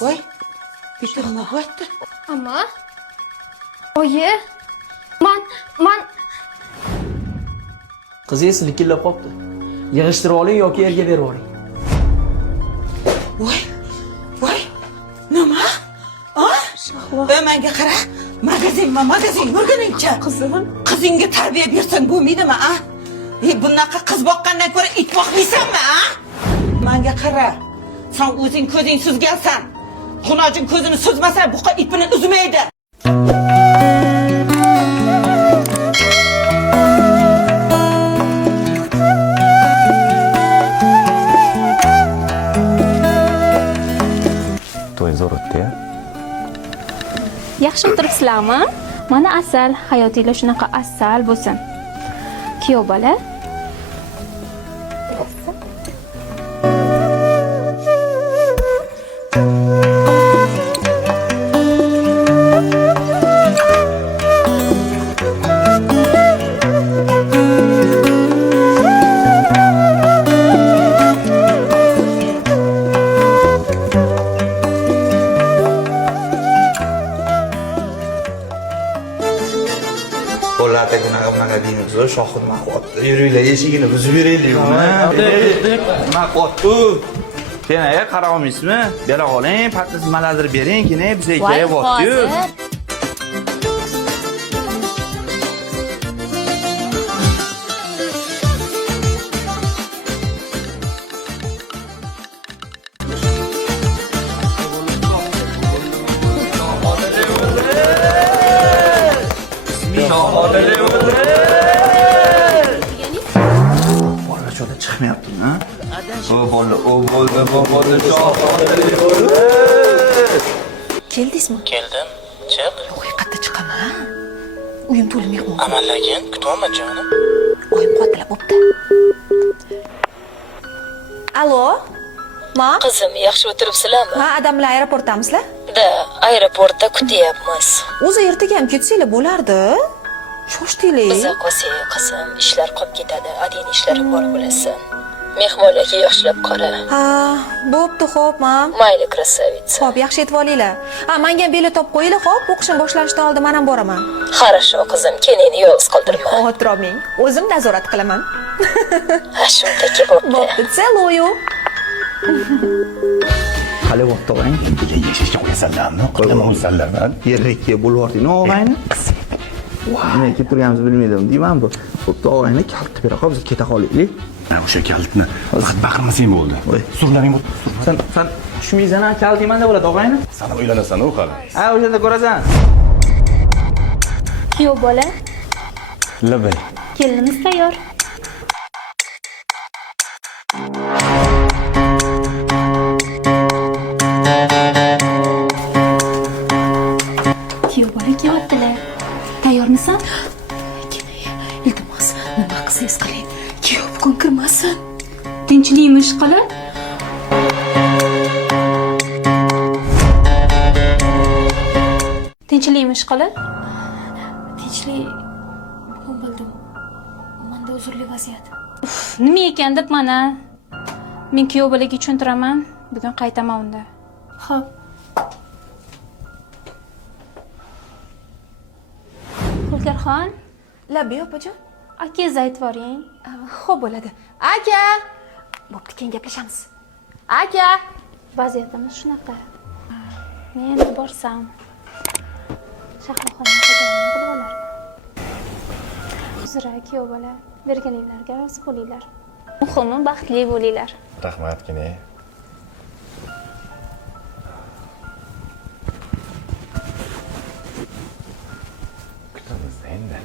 Voy, bitta nima bo'lyapti? Amma. Oyi. Man Qizingiz likillab qopti. Yig'ishtirib oling yoki erga berib oling. Voy. Nima? Menga qara. Magazin yurguningcha. Qizingga tarbiya bersang bo'lmaydimi, a? Bunaqa qiz boqqandan ko'ra it boqmaysanmi, a? Menga qara. Sen o'zing ko'zing suzgansan. Xunojin ko'zini suzmasa, buqa ipini uzmaydi. To'y zo'r o'tdi-ya. yaxshi o'tiribsizlarmi? Mana asal, hayotinglar shunaqa asal bo'lsin. Kuyov bola. Qo'llarda bunaqa deymiz, shohid maqotda yuringlar, eshigini buzib beraylikmi? Maqot. Keyin qara olmaysizmi? Bera oling, patnis nimalardir bering, keyin bizga kerak bo'pti-yu. Bola cho'da chiqmayaptimi, ha? O bola Keldingizmi? Keldim. Chiq. Haqiqatda chiqaman. Uyim to'la mehmon. Amallagin, kutmayman jonim. Oyim qotilab bo'pti. Allo? Ma? Qizim, yaxshi o'tiribsizlarmi? Ha, adamlar aeroportdamizlar? Da, aeroportda kutyapmiz. O'zi ertaga ham ketsanglar bo'lardi. Shoshtinglar. Biza qolsak, qizim, ishlar qolib ketadi. Adin ishlarim bor bo'lasan. Mehmonlarga yaxshilab qara. Ha, bo'pti, xo'p, ma. Mayli, krasavitsa. Xo'p, yaxshi etib olinglar. Ha, menga ham bilet topib qo'yinglar, xo'p? O'qishim boshlanishidan oldin men ham boraman. Хорошо, qizim, keningni yolg'iz qoldirma. Xavotir olmang. O'zim nazorat qilaman. Ha, shundaki bo'pti. Bo'pti, целую. Qale bo'pti, o'g'ang. Degan yashashga qo'yasanlarmi? Qilma o'zlardan. Yerlikka bo'lyapti, o'g'angni. Nima kelib turganimizni bilmaydim, deyman bu. Bo'pti, o'g'angni kaltib bera qol, biz keta qolaylik. O'sha kalitni faqat baqirmasang bo'ldi. Surlaring bo'ldi. Sen tushmaysan-a, kal deymanda bo'ladi og'ayni. Sana o'ylanasan-ku hali. Ha, o'shanda ko'rasan. Kuyov bola. Labay. Kelinimiz tayyor. Kuyov bola kelyaptilar. Tayyormisan? Iltimos, nima qilsangiz qiling. Kuyov bugun kirmasin. Tinchlikmi ish qilib? Tinchlikmi ish qilib? Tinchlik bugun bildim. Menda uzrli vaziyat. Nima ekan deb mana. Men kuyov bolaga tushuntiraman. Bugun qaytaman unda. Xo'p. Xulkarxon, Labi opajon. akangiz aytib boring. Xo'p bo'ladi. Aka. Bo'pti, keyin gaplashamiz. Aka. Vaziyatimiz shunaqa. Men endi borsam Shahnoxonning xo'jayini bilib olarman. Uzra kuyov bola, berganinglarga rozi bo'linglar. Muhimi baxtli bo'linglar. Rahmatgina. Kutamiz endi.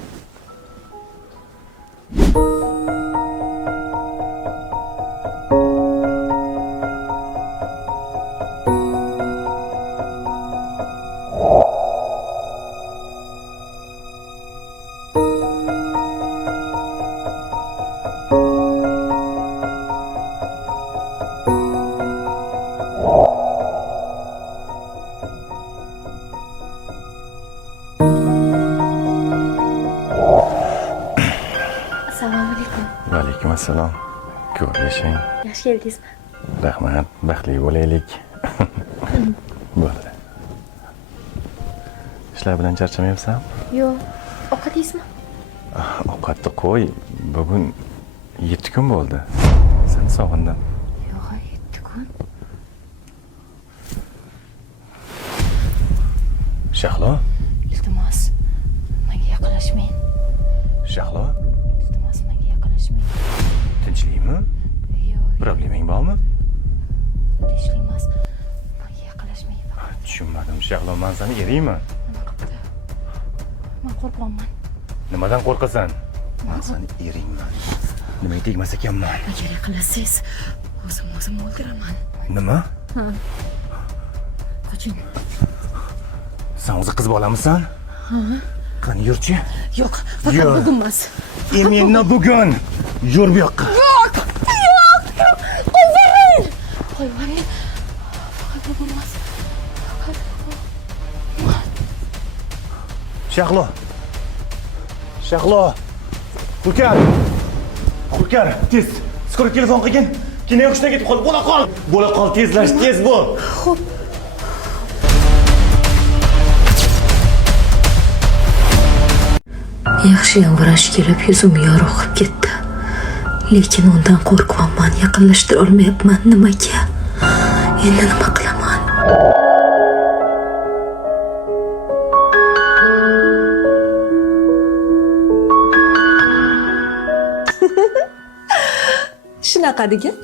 Assalomu alaykum. Va alaykum assalom. Ko'p yashang. Yaxshi keldingizmi? Rahmat, baxtli bo'laylik. ishlar bilan charchamayapsan? Yo'q. Ovqat yeysizmi? Ovqatni qo'y. Bugun 7 kun bo'ldi. Seni sog'indim. Yo'q, 7 kun. Shahlo? Iltimos, menga yaqinlashmang. Shahlo? Iltimos, menga yaqinlashmang. Tinchlikmi? Yo'q, Problemang bormi? tinchlik emas. Menga yaqinlashmang. Tushunmadim. Shahlo, men seni eriyman. Nima qilibdi? Men qo'rqyapman. Nimadan qo'rqasan? Men seni eriyman. Nimaga tegmas ekanman? Agar yaqinlashsangiz, o'zim o'ldiraman. Nima? Qoching. Sen o'zi qiz bolamisan? Qani yurchi? Yo'q, faqat Yo'q. bugun emas. Emenna bugun. Yur bu yoqqa. Qo'ymaning. Faqat bugun emas. Shahlo. Shahlo. Hulkar. Hulkar, tez. Skoro telefon qilgin. Kino yo'qishdan ketib qol. Bo'la qol. Bo'la qol, tezlash, tez bo'l. Xo'p. Yaxshiyam vrach kelib yuzim yorug' qilib ketdi. Lekin undan qo'rqyapman, yaqinlashtira olmayapman. Nimaga? Endi nima qilaman? Shunaqa degan.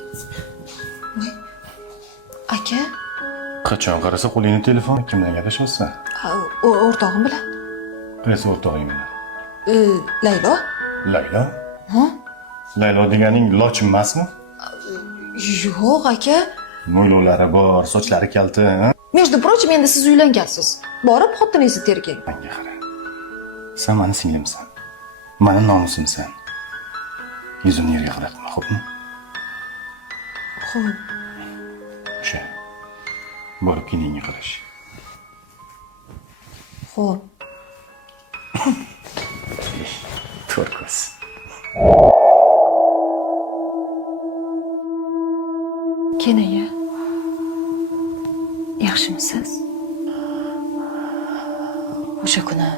Aka, Qachon qarasa qo'lingda telefon. Kim bilan gaplashyapsan? o'rtog'im bilan. Qaysi o'rtog'ing bilan? Laylo? Laylo? Laylo deganing loch emasmi? Yo'q, aka. Mo'ylovlari bor, sochlari kalta, ha? Между прочим, endi siz uylangansiz. Borib xotiningizni terging. Menga qara. Sen meni singlimsan. Meni nomusimsan. Yuzimni yerga qaratma, xo'pmi? Xo'p. O'sha. Borib kiningga qarash. Xo'p. To'rko'z. Kenaya. Yaxshimisiz? O'sha kuni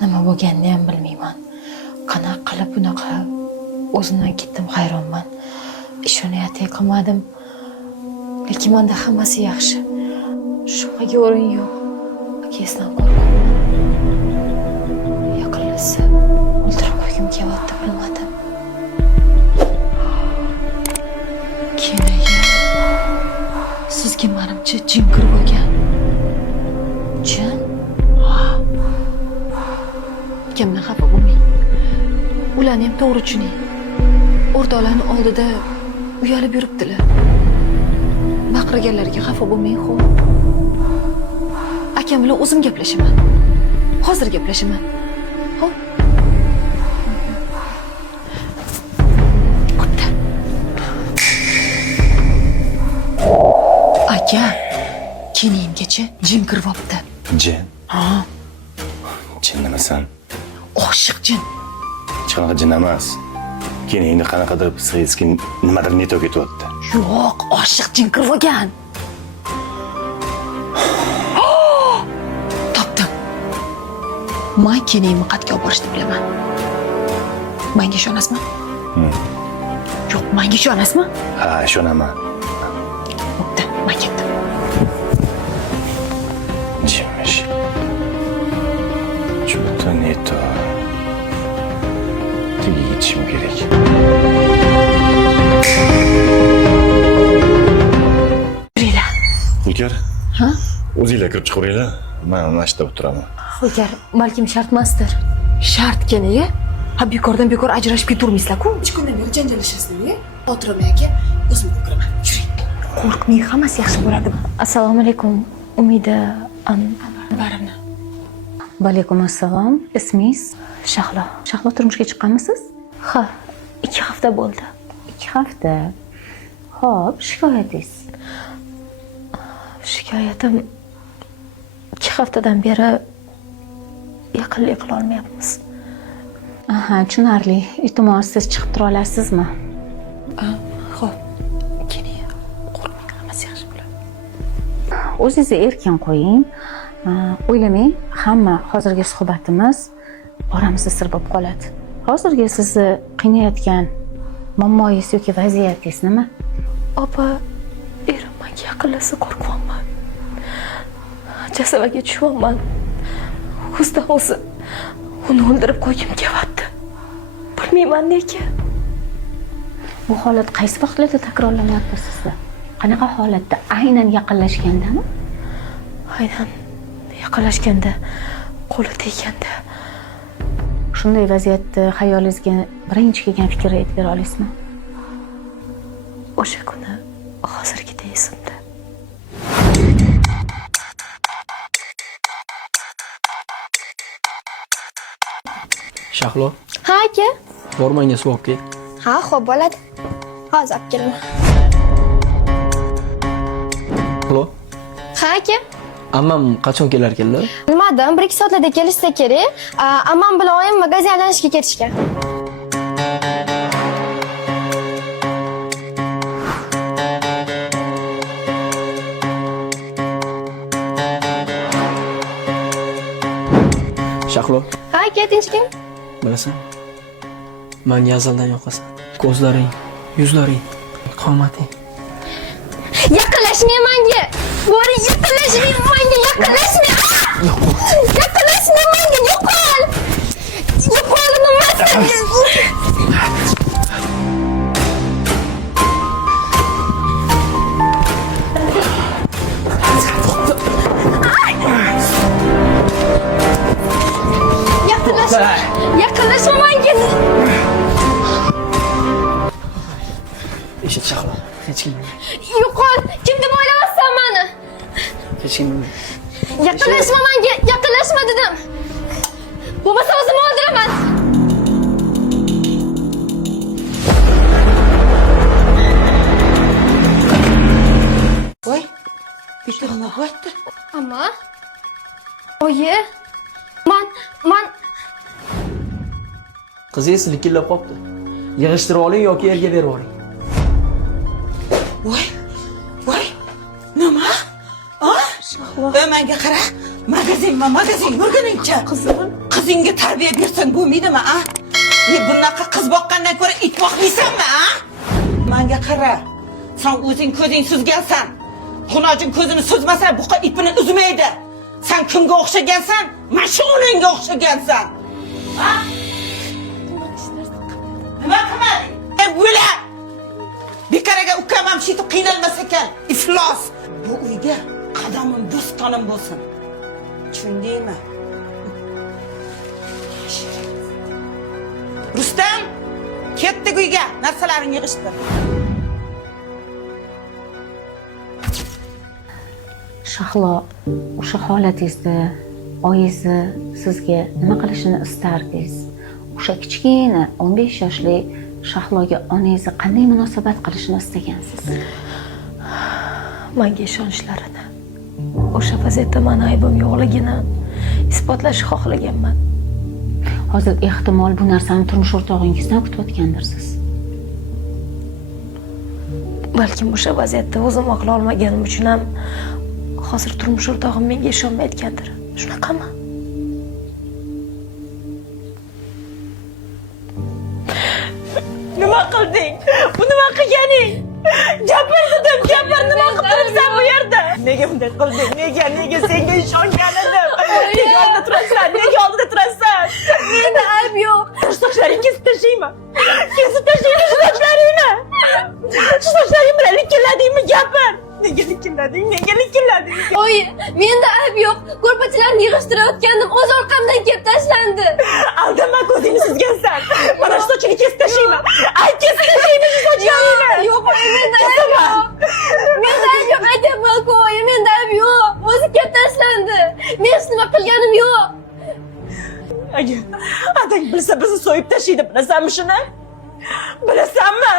nima bo'lganini ham bilmayman. Qanaqa qilib bunaqa o'zimdan ketdim, hayronman. Ishonayotgan qilmadim. Lekin menda hammasi yaxshi. Shubhaga o'rin yo'q. Akasidan qo'rqaman. Yaqinlashsa o'ldirib qo'ygim kelyapti, bilmadim. Kenaya. Sizga menimcha jin kirib olgan. Jin? Kimdan xafa bo'lmang. Ularni ham to'g'ri tushuning. O'rtoqlarni oldida uyalib yuribdilar. Baqirganlarga xafa bo'lmang, xo'p. Akam bilan o'zim gaplashaman. Hozir gaplashaman. Xo'p. Bo'pti. Aka, kiniyimgacha jin kiryapti. Jin? Ha, Jin nimasan? oshiq jin. Hech qanaqa jin emas. Keningni qanaqadir psixически nimadir neto ketyapti. Yo'q, oshiq jin kirib olgan. Topdim. Men kiniyimni qatga olib borishni bilaman. Menga ishonasizmi? Yo'q, menga ishonasizmi? Ha, ishonaman. Bo'pti, men ketdim. Jinmish. Juda neto. Tegi yetishim kerak. Yuringlar. Hulkar, Ha? o'zinglar kirib chiqaveringlar. Men mana shu yerda o'tiraman. Hulkar, balkim shart emasdir. Shart keniga? Ha, bekordan bekor ajrashib keturmaysizlar-ku. 3 kundan beri janjallashasizlar-ku. Xotiramay aka, o'zim o'kiraman. Yuring. Qo'rqmang, hammasi yaxshi bo'ladi. Assalomu alaykum. Umida Barimni. Va alaykum assalom. Ismingiz? Shahlo. Shahlo, turmushga chiqqanmisiz? Ha, 2 hafta bo'ldi. 2 hafta. Xo'p, shikoyatingiz? Shikoyatim 2 haftadan beri yaqinlik qila olmayapmiz. Aha, tushunarli. Iltimos, siz chiqib tura olasizmi? Xo'p. Keling, qo'rqmang, hammasi yaxshi bo'ladi. O'zingizni erkin qo'ying. O'ylamang, hamma hozirgi suhbatimiz oramizda sir bo'lib qoladi. Hozirgi sizni qiynayotgan muammoyingiz yoki vaziyatingiz nima? Opa, erim menga yaqinlashsa qo'rqyapman. Jasavaga tushyapman. O'zidan o'zi uni o'ldirib qo'ygim kelyapti. Bilmayman nega. Bu holat qaysi vaqtlarda takrorlanyapti sizda? Qanaqa holatda? Aynan yaqinlashgandami? Aynan yaqinlashganda, qo'li teganda. Shunday vaziyatda xayolingizga birinchi kelgan fikrni aytib bera olasizmi? O'sha kuni hozirgidek esimda. Shahlo, Ha aka. bormanga suv olib kel. Ha, xo'p bo'ladi. Hozir olib kelaman. Shahlo, Ha aka. ammam qachon kelar ekanlar? Bilmadim, 1-2 soatlarda kelishsa kerak. Ammam bilan oyim magazin aylanishga ketishgan. Shahlo, Ha aka, tinchlik. bilasan? Menga azaldan yoqasan. Ko'zlaring, yuzlaring, qomating. Yaqinlashmay menga. Bori yaqinlashmay menga, yaqinlashmay. Yaqinlashmay menga, yo'qol. Yo'qol nimasin? Yaqinlashma menga. Eshit Shahlo, hech kim Yo'qol. Kim deb o'ylayapsan meni? hech kim bilmaydi. Yaqinlashma menga, yaqinlashma dedim. Bo'lmasa o'zimni o'ldiraman. Voy, bitta nima bo'pti? Amma. Oyi. Man Qizingiz likillab qopti. Yig'ishtirib oling yoki erga berib oling. Voy, nima? Menga qara, magazin yurguningcha. Qizingga tarbiya bersang bo'lmaydimi, a? Bunaqa qiz boqqandan ko'ra it boqmaysanmi, a? Menga qara, sen o'zing ko'zing suzgansan. Xunojin ko'zini suzmasa, buqa ipini uzmaydi. Sen kimga o'xshagansan? Mana shu onangga o'xshagansan. Ha? Nima qilmading? O'la! Bekaraga ukam ham shu qiynalmas ekan. Iflos. Bu uyga qadamim bo'stonim bo'lsin. Tushundingmi? Rustam, ketdik uyga. Narsalaringni yig'ishtir. Shahlo, o'sha holatingizda oyingizni sizga nima qilishini istardingiz? O'sha kichkina 15 yoshli Shahloga onangizni qanday munosabat qilishini istagansiz? Menga ishonishlarini, o'sha vaziyatda meni aybim yo'qligini isbotlashni xohlaganman. Hozir ehtimol bu narsani turmush o'rtog'ingizdan kutayotgandirsiz. Balkim o'sha vaziyatda o'zim oqla olmaganim uchun ham hozir turmush o'rtog'im menga ishonmayotgandir. Shunaqami? Nima qilding? Bu nima qilganing? Gapir dedim, gapir, nima qilibsan bu yerda? Nega bunday qilding? Nega senga ishongan edim? Nega oldida turasan? Nega oldida turasan? menda ayb yo'q. Sochlaring kesib tashlayman. Kesib tashlayman sochlaringni. Sochlaring bilan likilladingmi? Gapir. Nega likillading? Oyi, menda ayb yo'q. Ko'rpachalarni yig'ishtirayotgandim, o'z orqamdan kelib tashlandi. Aldama, ko'zingni suzgansan. Mana shu sochini kesib tashlayman. Ay, kesib tashlayman shu sochlaringni. Yo'q, menda ayb yo'q. Menda ayb yo'q, aytyapman-ku, oyi, menda ayb yo'q. O'zi kelib tashlandi. Men hech nima qilganim yo'q. Agar adang bilsa bizni so'yib tashlaydi, bilasanmi shuni? Bilasanmi?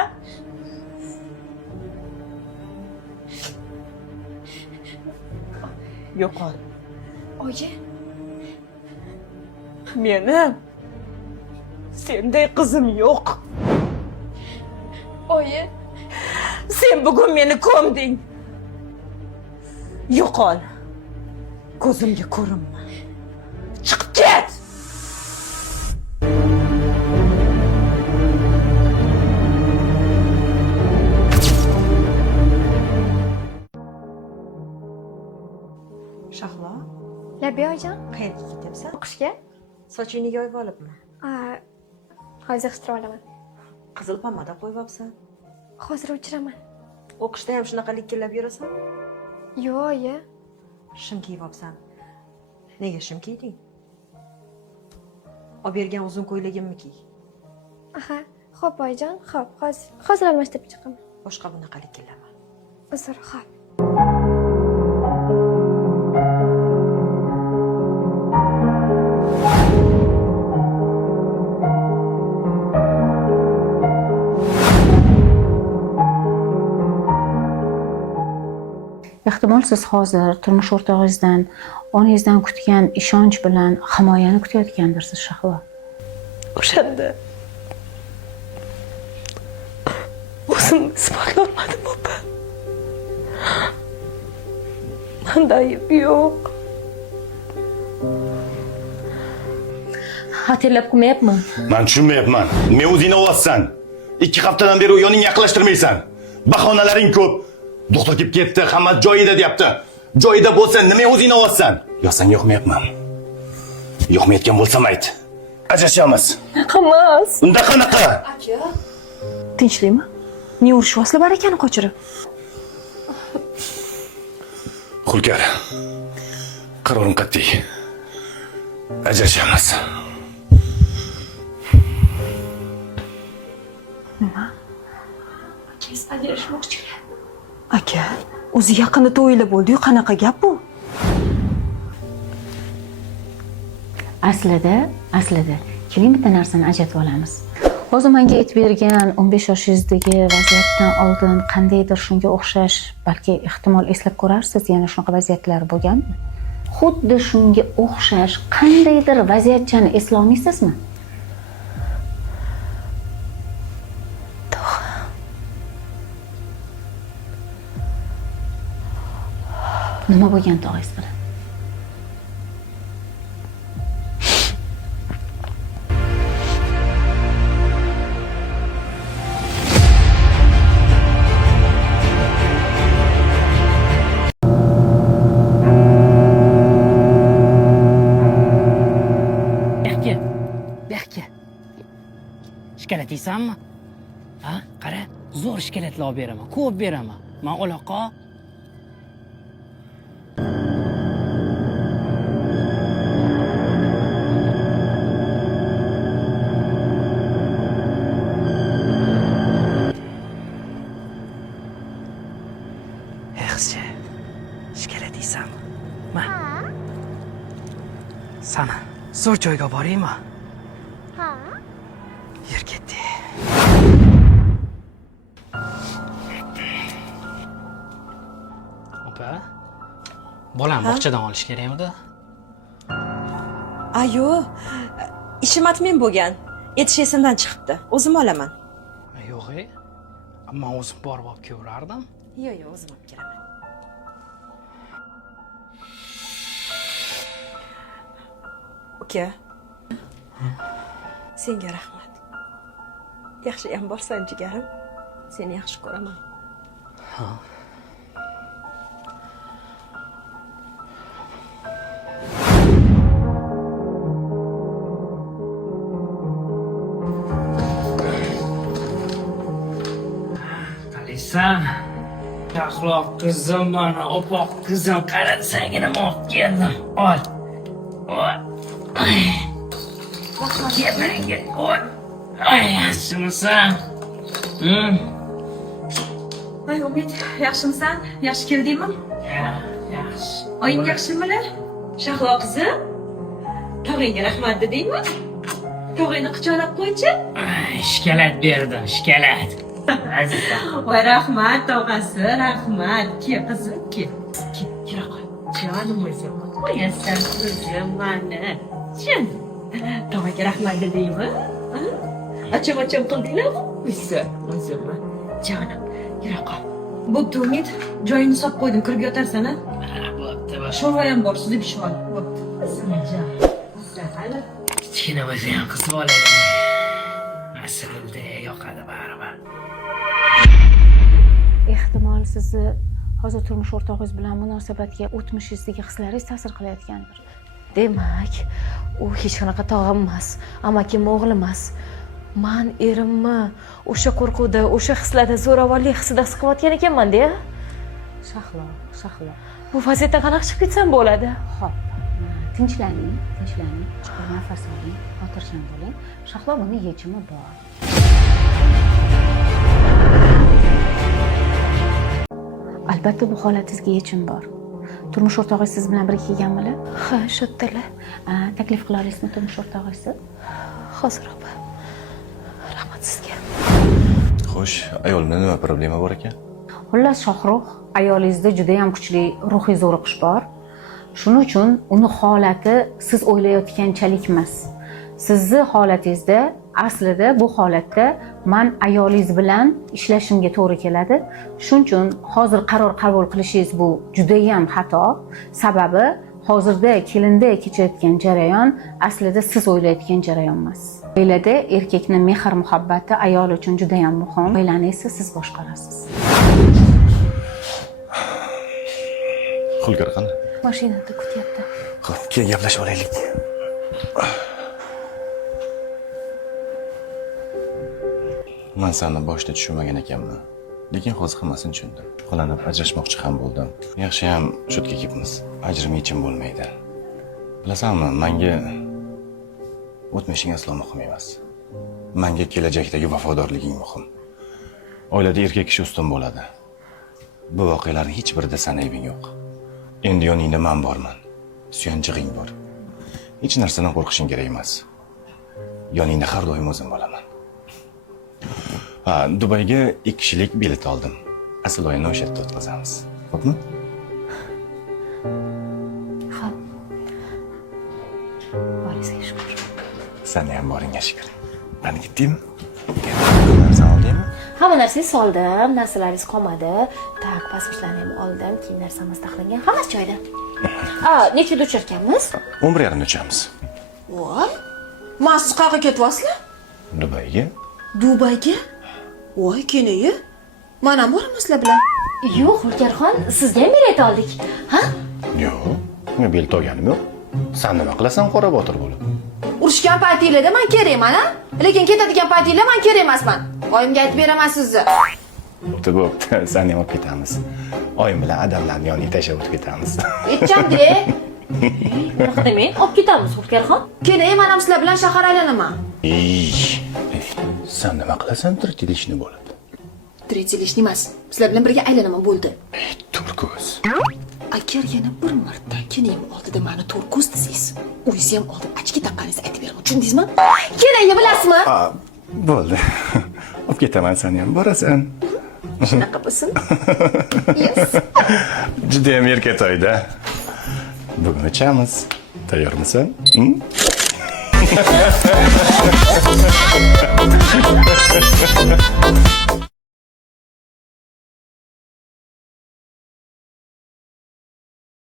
Yo'qol. Oyi, Meni senday qizim yo'q. oyi, Sen bugun meni ko'mding. Yo'qol. Ko'zimga ko'rinma. Chiqib ket! Shahlo, Labiyajon, qayerga ketyapsan? o'qishga? Sochingni yoyib olibmi? Hozir yig'ishtirib olaman. Qizil pomada qo'yib olibsan. Hozir o'chiraman. O'qishda ham shunaqa likkillab yurasan? Yo'q, Shim kiyib olibsan. Nega shim kiyding? Olib bergan uzun ko'ylagimni kiy. Aha, xo'p oyijon, xo'p, hozir almashtirib chiqaman. Boshqa bunaqa likkillama. Uzr, xo'p. Ehtimol siz hozir turmush o'rtog'ingizdan, onangizdan kutgan ishonch bilan himoyani kutayotgandirsiz, Shahlo. O'shanda o'zimni isbotlolmadim, opa. Manda ayb yo'q. Xatirlab qo'ymayapman. Men tushunmayapman. Nima o'zingni olyapsan? 2 haftadan beri yoningga yaqinlashtirmaysan. Bahonalaring ko'p. Doktor kelib ketdi, hamma joyida deyapti. Joyida bo'lsa nima o'zingni olyapsan? Yo, senga yoqmayapman. Yoqmayotgan bo'lsam ayt. Ajrashamiz. Qilmas. Unda qanaqa? Aka, Tinchlikmi? Ne urishyapsizlar barakani qochirib? Xulkar. Qarorim qat'iy. Ajrashamiz. Aka, o'zi yaqinda to'yla bo'ldi-yu, qanaqa gap bu? Aslida, keling bitta narsani ajratib olamiz. Hozir menga aytib bergan 15 yoshingizdagi vaziyatdan oldin qandaydir shunga o'xshash, balki ehtimol eslab ko'rarsiz, yana shunaqa vaziyatlar bo'lganmi? Xuddi shunga o'xshash qandaydir vaziyatchani eslolmaysizmi? Nima bo'lgan tog'ingiz bilan? Bexga. Shikolat yeysanmi? Ha? Qara, zo'r shikolatlar olib beraman, ko'p beraman. Men uloqa. Yaxshi. Shikolat yeysanmi? Ma. Sana zo'r joyga boraymi? Ha? Yur ketdi. Opa. Bolam bog'chadan olish kerakmidi? Ayo, ishim atmen bo'lgan. Etish esimdan chiqibdi. O'zim olaman. Yo'q, men o'zim borib olib kelaverardim. Yo'q, o'zim olib kelaman. Uka. Senga rahmat. Yaxshi ham borsan, jigarim. Seni yaxshi ko'raman. Ha. Qalisan, Shahlo qizim, mana opoq qizim, qarasagina olib keldim. Ol. Ol. Yemanga ol. Ay, yaxshimisan? Ay, Umid, yaxshimisan? Yaxshi keldingmi? Yaxshi. Oying yaxshimilar? Shahlo qizim, tog'ingga rahmat dedingmi? Tog'ingni quchoqlab qo'ychi. Shikolat berdim, shikolat. Azizim. Voy rahmat, tog'asi, rahmat. Ke qizim, ke. Kira qo'y. Jonim o'zim. Qo'yasan qizim mani. Jin. Tog'aga rahmat dedingmi? Acham qildinglarmi? O'zim. Jonim, yura qol. Bo'pti, Umid, joyingni solib qo'ydim, kirib yotarsan, ha? Bo'pti. bor. Sho'rva ham bor, sizga pishmon. Kichkina bo'lsa ham qiz bo'ladi. Aslida yoqadi baribir. Ehtimol sizni hozir turmush o'rtog'ingiz bilan munosabatga o'tmishingizdagi hislaringiz ta'sir qilayotgandir. Demak, u hech qanaqa tog'am emas, amakim o'g'li emas. Men erimni o'sha qo'rquvda, o'sha hislarda zo'ravonlik hissida his qilayotgan ekanman-da. Shahlo. Bu vaziyatdan qanaqa chiqib ketsam bo'ladi? Xo'p, tinchlaning. Chuqur nafas oling, xotirjam bo'ling. Shahlo, buni yechimi bor. Albatta bu holatingizga yechim bor. Turmush o'rtog'ingiz siz bilan birga kelganmilar? Ha, shu yerdalar. Taklif qila olasizmi turmush o'rtog'ingizni? Hozirroq. Rahmat sizga. Xo'sh, ayolimda nima problema bor ekan? Xullas, Shohrux, ayolingizda juda ham kuchli ruhiy zo'riqish bor. Shuning uchun uni holati siz o'ylayotganchalik emas. Sizni holatingizda aslida bu holatda men ayolingiz bilan ishlashimga to'g'ri keladi. Shuning uchun hozir qaror qabul qilishingiz bu juda ham xato. Sababi hozirda kelinda kechayotgan jarayon aslida siz o'ylayotgan jarayon emas. Oilada erkakning mehr muhabbati ayol uchun juda ham muhim. Oilani esa siz boshqarasiz. Xulgar qani? Mashinada kutyapti. Xo'p, keyin gaplashib olaylik. Men seni boshida tushunmagan ekanman. Lekin hozir hammasini tushundim. Qo'lanib ajrashmoqchi ham bo'ldim. Yaxshi ham shutga kelibmiz. Ajrim yechim bo'lmaydi. Bilasanmi, menga o'tmishing aslo muhim emas. Menga kelajakdagi vafodorliging muhim. Oilada erkak kishi ustun bo'ladi. Bu voqealarning hech birida sen aybing yo'q. Endi yoningda men borman. Suyanchig'ing bor. Hech narsadan qo'rqishing kerak emas. Yoningda har doim o'zim bo'laman. Dubayga 2 kishilik bilet oldim. Asl o'yinni o'sha yerda o'tkazamiz. Xo'pmi? Xo'p. Boringizga shukr. Sen ham boringga shukr. Qani ketdingmi? Narsa oldingmi? Hamma narsangizni soldim, narsalaringiz qolmadi. Tak, pasportlarni ham oldim, kiyim narsamiz taxlangan. Hammasi joyida. Nechida ucharkanmiz? 11:30 uchamiz. Voy. Men siz qayerga ketyapsizlar? Dubayga? Dubayga? Voy, kenayi. Men ham boraman sizlar bilan. Yo'q, Xulgarxon, sizga ham bilet oldik. Ha? Yo'q, men bilet olganim yo'q. Sen nima qilasan qora botir bo'lib? Urushgan paytinglarda men kerakman, ha? Lekin ketadigan paytinglar men kerak emasman. Oyimga aytib beraman sizni. Bo'pti, sen ham olib ketamiz. Oyim bilan adamlarni yoniga tashlab o'tib ketamiz. Aytchamdi. Nima demang? Olib ketamiz, Xulgarxon. Keyin men ham sizlar bilan shahar aylanaman. Sen nima qilasan tirtilishni bo'lib? Tirtilishni emas, sizlar bilan birga aylanaman bo'ldi. Turko'z. Agar yana bir marta kenayim oldida meni to'rko'z desangiz, o'zingiz ham oldin achki taqqaningizni aytib beraman, tushundingizmi? Kenayni bilasizmi? Bo'ldi. Olib ketaman, sen ham borasan. Shunaqa bo'lsin. Yes. Juda ham erkatoyda. Bugun ichamiz. Tayyormisan?